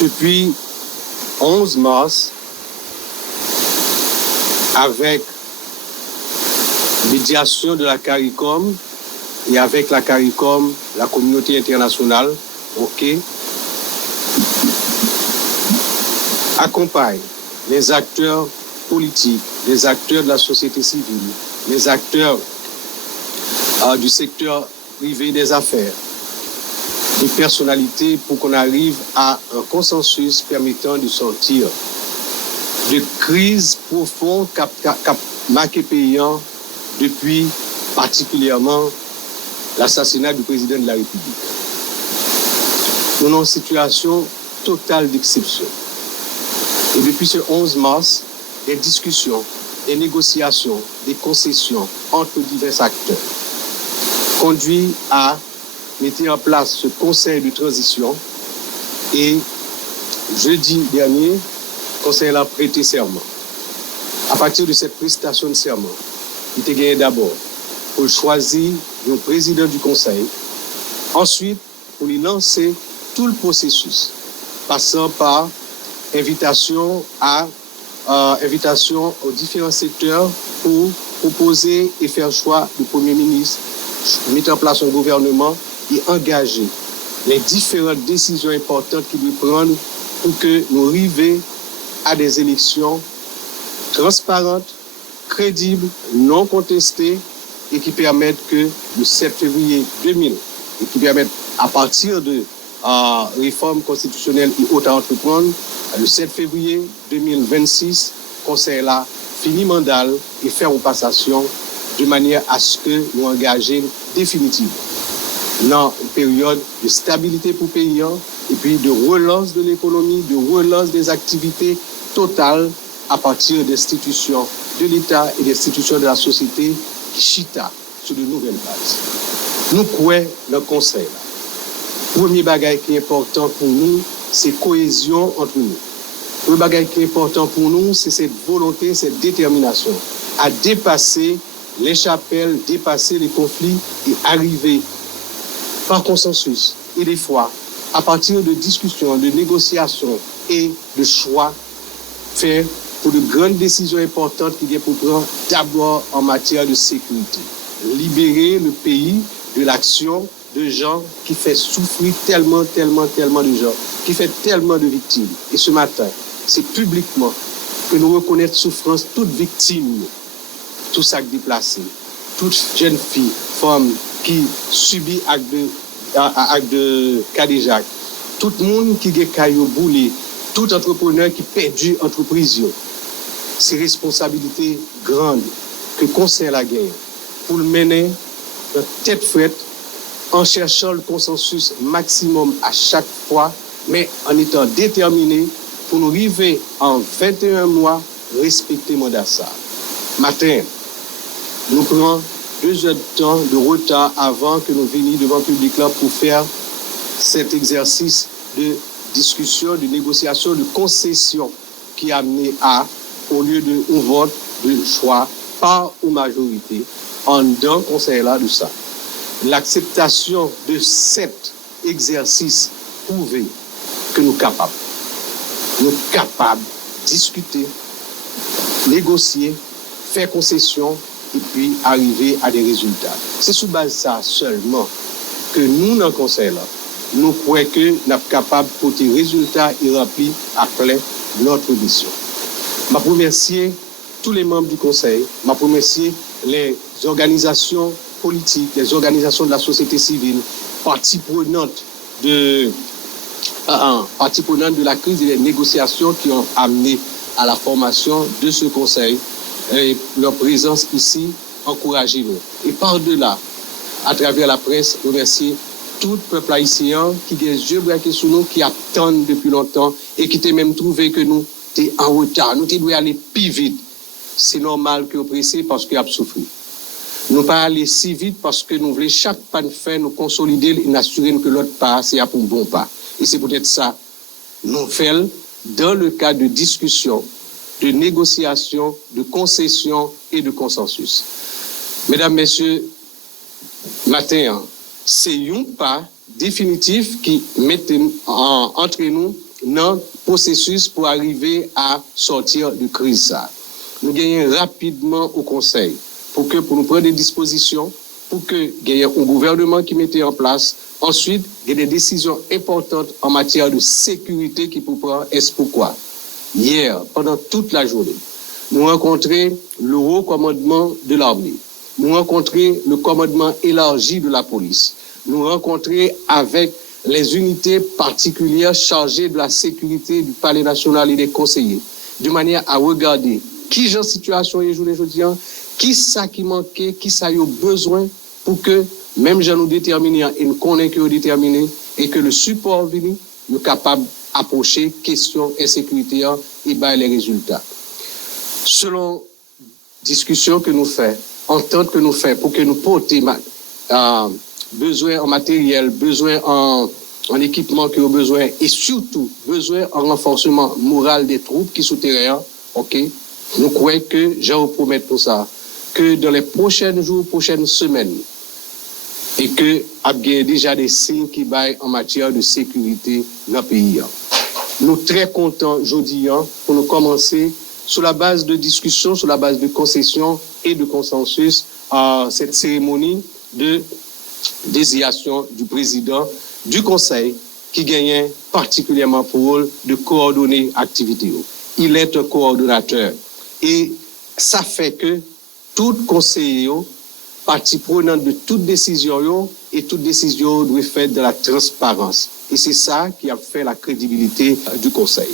Depuis 11 mars, avec médiation de la CARICOM et avec la CARICOM, la communauté internationale, accompagne les acteurs politiques, les acteurs de la société civile, les acteurs du secteur privé des affaires, des personnalités pour qu'on arrive à un consensus permettant de sortir de crise profonde qu'a marqué paysan depuis particulièrement l'assassinat du président de la République. Nous sommes en situation totale d'exception. Et depuis ce 11 mars, des discussions, des négociations, des concessions entre divers acteurs conduisent à mettre en place ce conseil de transition. Et jeudi dernier, le conseil a prêté serment. À partir de cette prestation de serment, il était gagné d'abord pour choisir le président du conseil, ensuite pour lui lancer tout le processus, passant par invitation aux différents secteurs pour proposer et faire choix du Premier ministre, mettre en place un gouvernement et engager les différentes décisions importantes qu'il doit prendre pour que nous arrivions à des élections transparentes, crédibles, non contestées et qui permettent que le 7 février 2000 et qui permettent à partir de réforme constitutionnelle et autres à entreprendre, le 7 février 2026, conseil là fini mandat et faire une passation de manière à ce que nous engagions définitivement dans une période de stabilité pour les pays et puis de relance de l'économie, de relance des activités totales à partir d'institutions de l'État et d'institutions de la société qui chita sur de nouvelles bases. Nous croyons le conseil là. Premier bagage qui est important pour nous, c'est cohésion entre nous. Le bagage qui est important pour nous, c'est cette volonté, cette détermination à dépasser les chapelles, dépasser les conflits et arriver par consensus et des fois, à partir de discussions, de négociations et de choix, faire pour de grandes décisions importantes qui viennent pour prendre d'abord en matière de sécurité. Libérer le pays de l'action de gens qui fait souffrir tellement de gens, qui fait tellement de victimes. Et ce matin, c'est publiquement que nous reconnaissons souffrance toute victime, tout sac déplacé, toute jeune fille, femme qui subit acte de Kadejak, tout le monde qui est caillou boulé, tout entrepreneur qui perdu entreprise. C'est responsabilité grande que le conseil a gagné pour le mener de tête frette en cherchant le consensus maximum à chaque fois, mais en étant déterminé pour nous arriver en 21 mois respecter le mandat ça. Matin, nous prenons 2 heures de temps de retard avant que nous venions devant le public là pour faire cet exercice de discussion, de négociation, de concession qui a amené à, au lieu de un vote de choix par ou majorité, en d'un conseil là de ça. L'acceptation de cet exercice prouve que nous sommes capables. Nous sommes capables de discuter, négocier, faire concession et puis arriver à des résultats. C'est sous base de ça seulement que nous, dans le conseil là, nous croyons que nous sommes capables de porter résultats et remplir à plein notre mission. Je remercie tous les membres du conseil, je remercie les organisations politiques, les organisations de la société civile, parties prenantes de la crise et des négociations qui ont amené à la formation de ce conseil. Et leur présence ici encouragez-nous. Et par-delà, à travers la presse, remercier tout le peuple haïtien qui a les yeux braqués sur nous, qui attendent depuis longtemps et qui t'a même trouvé que nous sommes en retard. Nous devons aller plus vite. C'est normal que vous pressez parce que vous avez souffert. Nous ne pas aller si vite parce que nous voulons chaque pas de faire nous consolider et nous assurer que l'autre pas, c'est pour un bon pas. Et c'est peut-être ça, nous faisons dans le cadre de discussion, de négociation, de concession et de consensus. Mesdames, Messieurs, matin, c'est un pas définitif qui met entre nous dans le processus pour arriver à sortir de crise. Nous gagnons rapidement au Conseil pour nous prendre des dispositions, pour que gagne un gouvernement qui mettait en place. Ensuite, il y a des décisions importantes en matière de sécurité qui pour prendre. Est-ce pourquoi? Hier, pendant toute la journée, nous rencontrons le haut commandement de l'armée. Nous rencontrons le commandement élargi de la police. Nous rencontrons avec les unités particulières chargées de la sécurité du Palais national et des conseillers, de manière à regarder qui est en situation aujourd'hui, qui ça qui manquait, qui ça y a besoin pour que même gens nous déterminés et nous connaissons que nous déterminés et que le support venu nous capable d'approcher question insécurité et bien les résultats. Selon discussion que nous faisons, entente que nous faisons pour que nous portions besoin en matériel, besoin en équipement que nous avons besoin et surtout besoin en renforcement moral des troupes qui sont terrain, ok? Nous croyons que je vous promets pour ça, que dans les prochains jours, prochaines semaines, et que il y a déjà des signes qui baillent en matière de sécurité dans le pays. Nous sommes très contents aujourd'hui pour nous commencer sur la base de discussion, sur la base de concession et de consensus à cette cérémonie de désignation du président du Conseil qui gagnait particulièrement pour rôle de coordonner l'activité. Il est un coordonnateur et ça fait que tout conseiller, partie prenante de toute décision et toute décision doit être faite de la transparence. Et c'est ça qui a fait la crédibilité du Conseil.